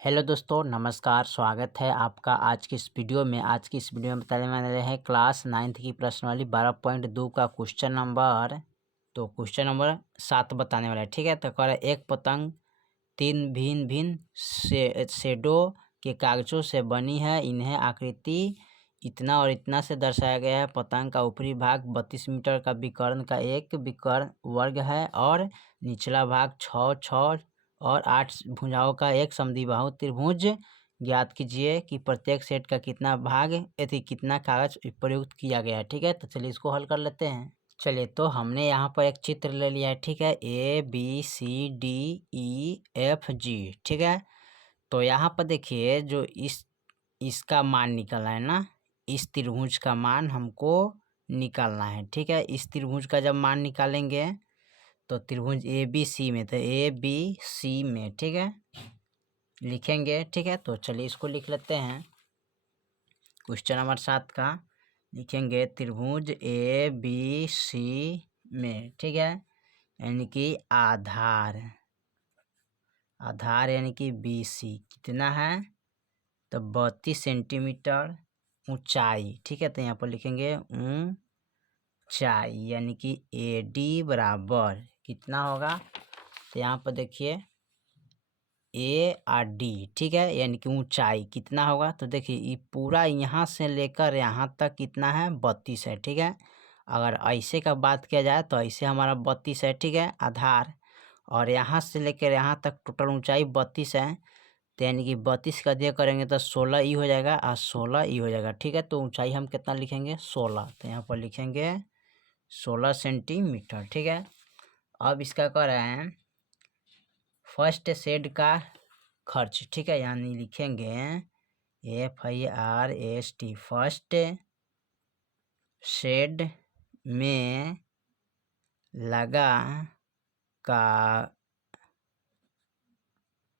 Hello दोस्तों, नमस्कार। स्वागत है आपका आज की इस वीडियो में। आज की इस वीडियो में बताने वाले हैं क्लास 9th की प्रश्नावली 12.2 का क्वेश्चन नंबर 7 बताने वाला है। ठीक है, तो कह रहा है एक पतंग 3 भिन्न भिन्न शेडों के कागजों से बनी है। इन्हें आकृति इतना और इतना से दर्शाया गया है। पतंग का ऊपरी भाग 32 मीटर का विकर्ण का एक विकर्ण वर्ग है और निचला भाग 6 और 8 भुजाओं का एक समद्विबाहु त्रिभुज। ज्ञात कीजिए कि प्रत्येक सेट का कितना कागज प्रयुक्त किया गया है। ठीक है, तो चलिए इसको हल कर लेते हैं। चलिए, तो हमने यहाँ पर एक चित्र ले लिया है। ठीक है, ABCDEFG। ठीक है, तो यहाँ पर देखिए जो इसका मान निकलना है ना, इस त्रिभुज का मान हमको निकालना है। ठीक है, इस त्रिभुज का जब मान निकालेंगे तो त्रिभुज ABC में, तो ABC में, ठीक है, लिखेंगे। ठीक है, तो चलिए इसको लिख लेते हैं। क्वेश्चन नंबर 7 का लिखेंगे त्रिभुज ABC में। ठीक है, यानी कि आधार यानी कि BC कितना है, तो 32 सेंटीमीटर ऊंचाई। ठीक है, तो यहाँ पर लिखेंगे ऊंचाई यानी कि AD बराबर कितना होगा, तो यहाँ पर देखिए AD। ठीक है, यानी कि ऊंचाई कितना होगा, तो देखिए ये पूरा यहाँ से लेकर यहाँ तक कितना है, 32 है। ठीक है, अगर ऐसे का बात किया जाए तो ऐसे हमारा 32 है। ठीक है, आधार, और यहाँ से लेकर यहाँ तक टोटल ऊंचाई 32 है। तो यानी कि 32 का दिया करेंगे तो 16 ई हो जाएगा और 16 ई हो जाएगा। ठीक है, तो ऊंचाई हम कितना लिखेंगे, 16। तो यहाँ पर लिखेंगे 16 सेंटीमीटर। ठीक है, अब इसका कह रहे हैं फर्स्ट शेड का खर्च। ठीक है, यानी लिखेंगे FIRST फर्स्ट शेड में लगा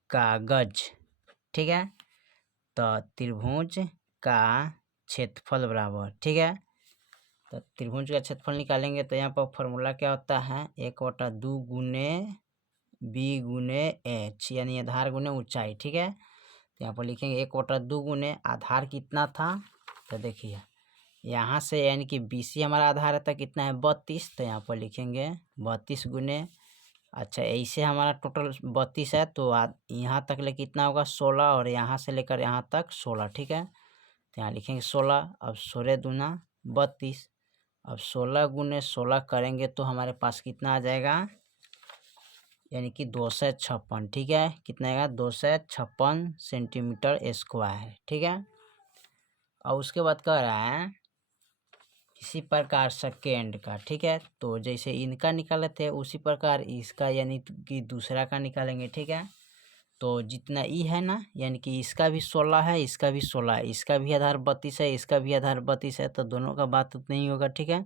कागज। ठीक है, तो त्रिभुज का क्षेत्रफल बराबर। ठीक है, तो त्रिभुज का क्षेत्रफल निकालेंगे तो यहाँ पर फॉर्मूला क्या होता है, 1/2 गुने B गुने H, यानी आधार गुने ऊंचाई। ठीक है, तो यहाँ पर लिखेंगे 1/2 गुने आधार कितना था, तो देखिए यहाँ से यानी कि BC हमारा आधार है तो कितना है, 32। तो यहाँ पर लिखेंगे 32 गुने, अच्छा ऐसे हमारा टोटल 32 है तो यहाँ तक ले कितना होगा, 16, और यहाँ से लेकर यहाँ तक 16। ठीक है, तो यहाँ लिखेंगे 16। अब 16 दूना 32, अब 16 गुने 16 करेंगे तो हमारे पास कितना आ जाएगा, यानी कि 256। ठीक है, कितना आएगा, 256 सेंटीमीटर स्क्वायर। ठीक है, और उसके बाद कह रहा है इसी प्रकार सेकेंड का। ठीक है, तो जैसे इनका निकाले थे उसी प्रकार इसका यानी कि दूसरा का निकालेंगे। ठीक है, तो जितना ई है ना, यानी कि इसका भी 16 है, इसका भी 16 है, इसका भी आधार 32 है, इसका भी आधार 32 है, तो दोनों का बात उतना ही होगा। ठीक है,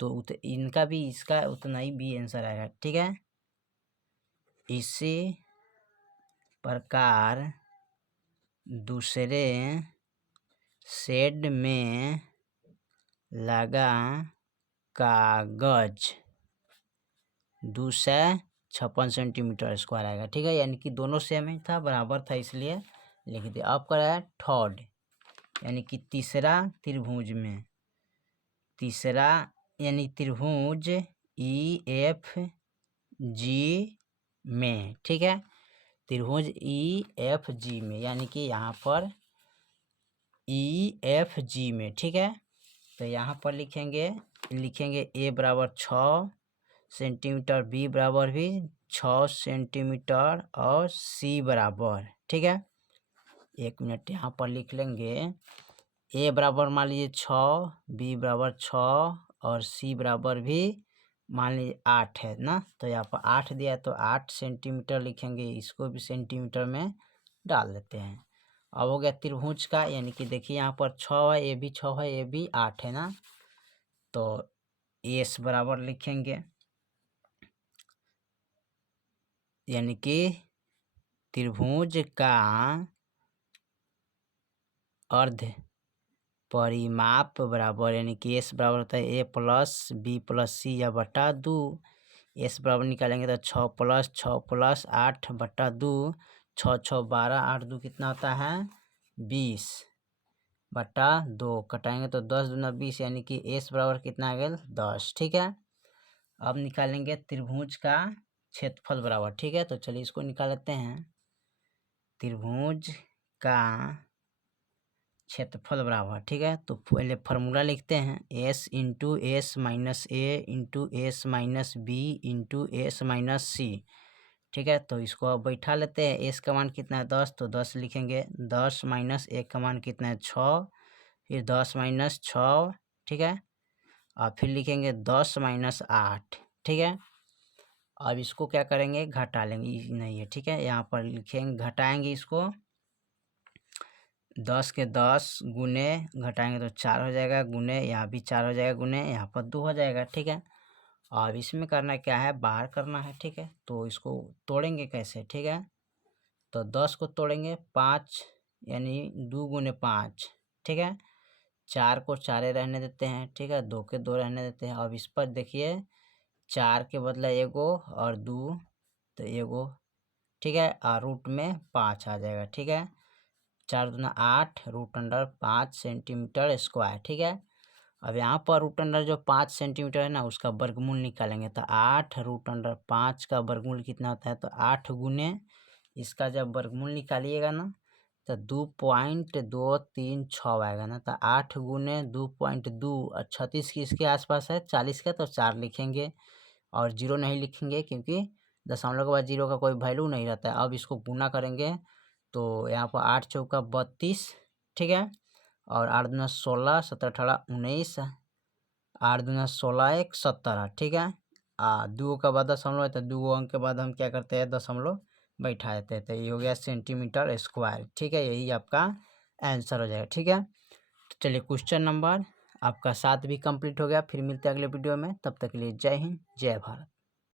तो इनका भी इसका उतना ही भी आंसर आएगा। ठीक है, इसी प्रकार दूसरे शेड में लगा कागज 256 सेंटीमीटर स्क्वायर आएगा। ठीक है, यानी कि दोनों सेम ही था, बराबर था, इसलिए लिख दिया। अब कर रहा है थर्ड, यानी कि तीसरा त्रिभुज में, तीसरा यानी त्रिभुज EFG में। ठीक है, त्रिभुज EFG में, यानी कि यहाँ पर EFG में। ठीक है, तो यहाँ पर लिखेंगे A बराबर 6 सेंटीमीटर, B बराबर भी 6 सेंटीमीटर और C बराबर। ठीक है, 1 मिनट यहाँ पर लिख लेंगे। A बराबर मान लीजिए 6, B बराबर 6 और C बराबर भी मान लीजिए 8 है ना, तो यहाँ पर 8 दिया है तो 8 सेंटीमीटर लिखेंगे, इसको भी सेंटीमीटर में डाल देते हैं। अब हो गया त्रिभुज का, यानी कि देखिए यहाँ पर 6 है, ये भी 6 है, ये भी 8 है ना, तो S बराबर लिखेंगे, यानी कि त्रिभुज का अर्ध परिमाप बराबर, यानी कि S बराबर होता है A plus B plus C या बटा 2। S बराबर निकालेंगे तो 6 + 6 + 8 बटा 2, 6 6 12, 8 2 कितना होता है 20 बटा 2, कटाएंगे तो 10 दूना 20, यानी कि एस बराबर कितना आ गया 10। ठीक है, अब निकालेंगे त्रिभुज का क्षेत्रफल बराबर। ठीक है, तो चलिए इसको निकाल लेते हैं। त्रिभुज का क्षेत्रफल बराबर, ठीक है, तो पहले फार्मूला लिखते हैं s into s minus a into s minus b into s minus c. ठीक है, तो इसको अब बैठा लेते हैं। एस का मान कितना है 10, तो 10 लिखेंगे। 10 माइनस ए का मान कितना है 6, फिर 10 माइनस 6। ठीक है, और फिर लिखेंगे 10 माइनस 8। ठीक है, अब इसको क्या करेंगे घटा लेंगे, नहीं है। ठीक है, यहाँ पर लिखेंगे घटाएंगे इसको, 10 के 10 गुने घटाएंगे तो 4 हो जाएगा, गुने यहाँ भी 4 हो जाएगा, गुने यहाँ पर 2 हो जाएगा। ठीक है, अब इसमें करना क्या है बाहर करना है। ठीक है, तो इसको तोड़ेंगे कैसे। ठीक है, तो 10 को तोड़ेंगे 5 यानी 2 गुने 5। ठीक है, 4 को 4 रहने देते हैं। ठीक है, 2 के 2 रहने देते हैं। अब इस पर देखिए 4 के बदला एगो और 2 तो एगो। ठीक है, और रूट में 5 आ जाएगा। ठीक है, 4 दूना 8 रूट अंडर 5 सेंटीमीटर स्क्वायर। ठीक है, अब यहाँ पर रूट अंडर जो 5 सेंटीमीटर है ना उसका वर्गमूल निकालेंगे, तो 8 रूट अंडर 5 का वर्गमूल कितना होता है, तो 8 गुने इसका जब वर्गमूल निकालिएगा ना तो 2.236 आएगा ना, तो 8 गुने 2.2 और 36 किसके आसपास है 40 का, तो 4 लिखेंगे और 0 नहीं लिखेंगे क्योंकि दशमलव के बाद 0 का कोई वैल्यू नहीं रहता है। अब इसको गुना करेंगे तो यहाँ पर 8 चौका 32। ठीक है, और 8 दूना 16, 17 18 19, 8 दूना 16 1 17। ठीक है, 2 का बाद दशमलव है तो 2 अंक के बाद हम क्या करते हैं दशमलव बैठा देते हैं, तो ये हो गया सेंटीमीटर स्क्वायर। ठीक है, यही आपका आंसर हो जाएगा। ठीक है, तो चलिए क्वेश्चन नंबर आपका 7 भी कंप्लीट हो गया। फिर मिलते हैं अगले वीडियो में, तब तक के लिए जय हिंद जय भारत।